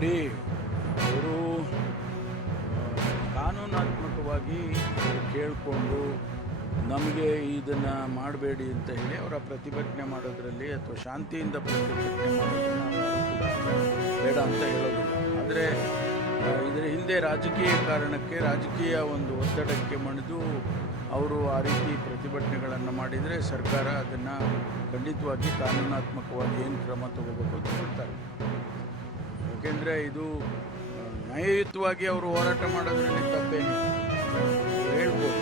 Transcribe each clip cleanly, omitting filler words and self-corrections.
ನೋಡಿ, ಅವರು ಕಾನೂನಾತ್ಮಕವಾಗಿ ಕೇಳಿಕೊಂಡು ನಮಗೆ ಇದನ್ನು ಮಾಡಬೇಡಿ ಅಂತ ಹೇಳಿ ಅವರ ಪ್ರತಿಭಟನೆ ಮಾಡೋದರಲ್ಲಿ ಅಥವಾ ಶಾಂತಿಯಿಂದ ಪ್ರತಿಭಟನೆ ಮಾಡೋದನ್ನು ಬೇಡ ಅಂತ ಹೇಳೋದಿಲ್ಲ. ಆದರೆ ಇದರ ಹಿಂದೆ ರಾಜಕೀಯ ಕಾರಣಕ್ಕೆ, ರಾಜಕೀಯ ಒಂದು ಒತ್ತಡಕ್ಕೆ ಮಣಿದು ಅವರು ಆ ರೀತಿ ಪ್ರತಿಭಟನೆಗಳನ್ನು ಮಾಡಿದರೆ ಸರ್ಕಾರ ಅದನ್ನು ಖಂಡಿತವಾಗಿ ಕಾನೂನಾತ್ಮಕವಾಗಿ ಏನು ಕ್ರಮ ತಗೋಬೇಕು ಅಂತ ಹೇಳ್ತಾರೆ. ಏಕೆಂದರೆ ಇದು ನ್ಯಾಯಯುತವಾಗಿ ಅವರು ಹೋರಾಟ ಮಾಡೋದ್ರಲ್ಲಿ ತಪ್ಪೇನಿಲ್ಲ, ಹೇಳ್ಬೋದು.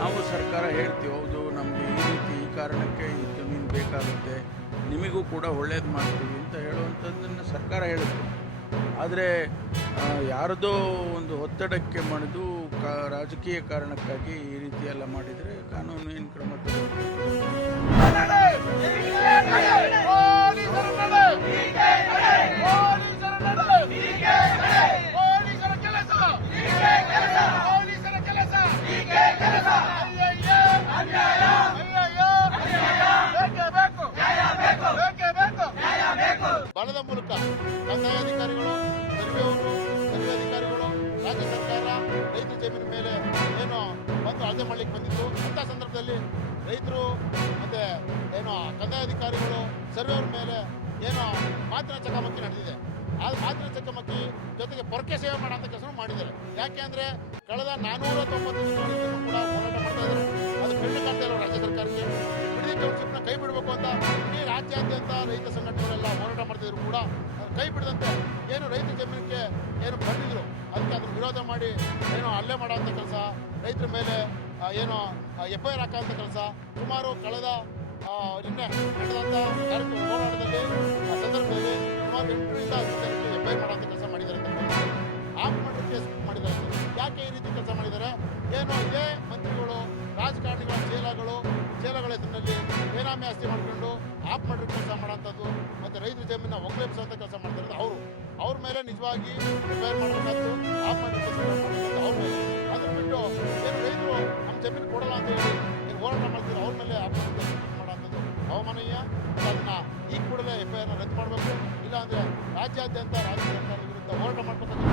ನಾವು ಸರ್ಕಾರ ಹೇಳ್ತೀವಿ, ಹೌದು ನಮಗೆ ಈ ರೀತಿ ಈ ಕಾರಣಕ್ಕೆ ಈ ಜಮೀನು ಬೇಕಾಗುತ್ತೆ, ನಿಮಗೂ ಕೂಡ ಒಳ್ಳೇದು ಮಾಡ್ತೀವಿ ಅಂತ ಹೇಳುವಂಥದ್ದನ್ನು ಸರ್ಕಾರ ಹೇಳುತ್ತೆ. ಆದರೆ ಯಾರದೋ ಒಂದು ಒತ್ತಡಕ್ಕೆ ಮಣಿದು ರಾಜಕೀಯ ಕಾರಣಕ್ಕಾಗಿ ಈ ರೀತಿ ಎಲ್ಲ ಮಾಡಿದರೆ ಕಾನೂನು ಏನು ಕ್ರಮ ಬಲದ ಮೂಲಕ ಕಂದಾಯ ಅಧಿಕಾರಿಗಳು, ಸರ್ವೆ ಅಧಿಕಾರಿಗಳು, ರಾಜ್ಯ ಸರ್ಕಾರ ರೈತರ ಜಮೀನಿನ ಮೇಲೆ ಏನು ಬಂದು ಅಳತೆ ಮಾಡ್ಲಿಕ್ಕೆ ಬಂದಿತ್ತು. ಅಂಥ ಸಂದರ್ಭದಲ್ಲಿ ರೈತರು ಮತ್ತೆ ಏನು ಕಂದಾಯ ಅಧಿಕಾರಿಗಳು, ಸರ್ವೆಯವ್ರ ಮೇಲೆ ಏನೋ ಮಾತಿನ ಚಕಮಕಿ ನಡೆದಿದೆ. ಆ ಮಾತಿನ ಚಕಮಕಿ ಜೊತೆಗೆ ಪೊರಕೆ ಸೇವೆ ಮಾಡೋಂಥ ಕೆಲಸ ಮಾಡಿದ್ದಾರೆ. ಯಾಕೆ ಅಂದರೆ ಕಳೆದ 490 ದಿನಗಳಿಂದ ಕೂಡ ಹೋರಾಟ ಮಾಡ್ತಾ ಇದ್ದಾರೆ. ಅದು ಕಣ್ಣು ಕಾಣ್ತಾ ಇಲ್ಲ ರಾಜ್ಯ ಸರ್ಕಾರಕ್ಕೆ. ಬಿಡದಿ ಟೌನ್ಶಿಪ್ನ ಕೈ ಬಿಡಬೇಕು ಅಂತ ಇಡೀ ರಾಜ್ಯಾದ್ಯಂತ ರೈತ ಸಂಘಟನೆಗಳೆಲ್ಲ ಹೋರಾಟ ಮಾಡ್ತಿದ್ರು ಕೂಡ ಕೈ ಬಿಡದಂತೆ ಏನು ರೈತ ಜಮೀನಿಗೆ ಏನು ಬಂದಿದ್ರು ಅದಕ್ಕೆ ಅದನ್ನು ವಿರೋಧ ಮಾಡಿ ಏನೋ ಹಲ್ಲೆ ಮಾಡೋಂಥ ಕೆಲಸ, ರೈತರ ಮೇಲೆ ಏನೋ FIR ಹಾಕೋಂಥ ಕೆಲಸ ಸುಮಾರು ಕಳೆದ ನಿನ್ನೆ ನಡೆದಂಥ ಹೋರಾಟದಲ್ಲಿ ಸಂದರ್ಭದಲ್ಲಿ ಸುಮಾರು 8ರಿಂದ 10 ಜನಕ್ಕೆ FIR ಮಾಡೋಂಥ ಕೆಲಸ ಮಾಡಿದ್ದಾರೆ ಅಂತ ಆಫ್ ಮಾಡಿರೋ ಕೇಸ್ ಮಾಡಿದ್ದಾರೆ. ಯಾಕೆ ಈ ರೀತಿ ಕೆಲಸ ಮಾಡಿದ್ದಾರೆ? ಏನೋ ಇದೇ ಮಂತ್ರಿಗಳು, ರಾಜಕಾರಣಿಗಳ ಚೇಲಗಳ ಹೆಸರಿನಲ್ಲಿ ಬೇನಾಮಿ ಆಸ್ತಿ ಮಾಡ್ಕೊಂಡು ಆಫ್ ಮಾಡಿರೋ ಕೆಲಸ ಮಾಡೋಂಥದ್ದು ಮತ್ತು ರೈತರ ಜಮೀನ ಒಗ್ಗೂಡಿಸುವಂಥ ಕೆಲಸ ಮಾಡ್ತಾರೆ. ಅವ್ರ ಮೇಲೆ ನಿಜವಾಗಿ FIR ಮಾಡಬೇಕಾದ್ದು, ಆಫ್ ಮಾಡಿರೋ ಕೆಲಸ ಮಾಡಬೇಕಾದ್ದು ಅವ್ರ ಮೇಲೆ. ಅದ್ರ ಬಿಟ್ಟು ಏನು ರೈತರು ನಮ್ಮ ಜಮೀನು ಕೊಡಲ್ಲ ಅಂತ ಹೇಳಿ ಏನು ಹೋರಾಟ ಮಾಡ್ತಾರೆ, ಅವ್ರ ಮೇಲೆ ಆಫ್ ಮಾಡೋಂಥದ್ದು ಅವಮಾನೀಯ. ಅದನ್ನು ಈ ಕೂಡಲೇ FIR ರದ್ದು ಮಾಡಬೇಕು. ಇಲ್ಲಾಂದರೆ ರಾಜ್ಯಾದ್ಯಂತ ರಾಜ್ಯ ಸರ್ಕಾರದ ವಿರುದ್ಧ ಹೋರಾಟ ಮಾಡಬೇಕಾಗುತ್ತೆ.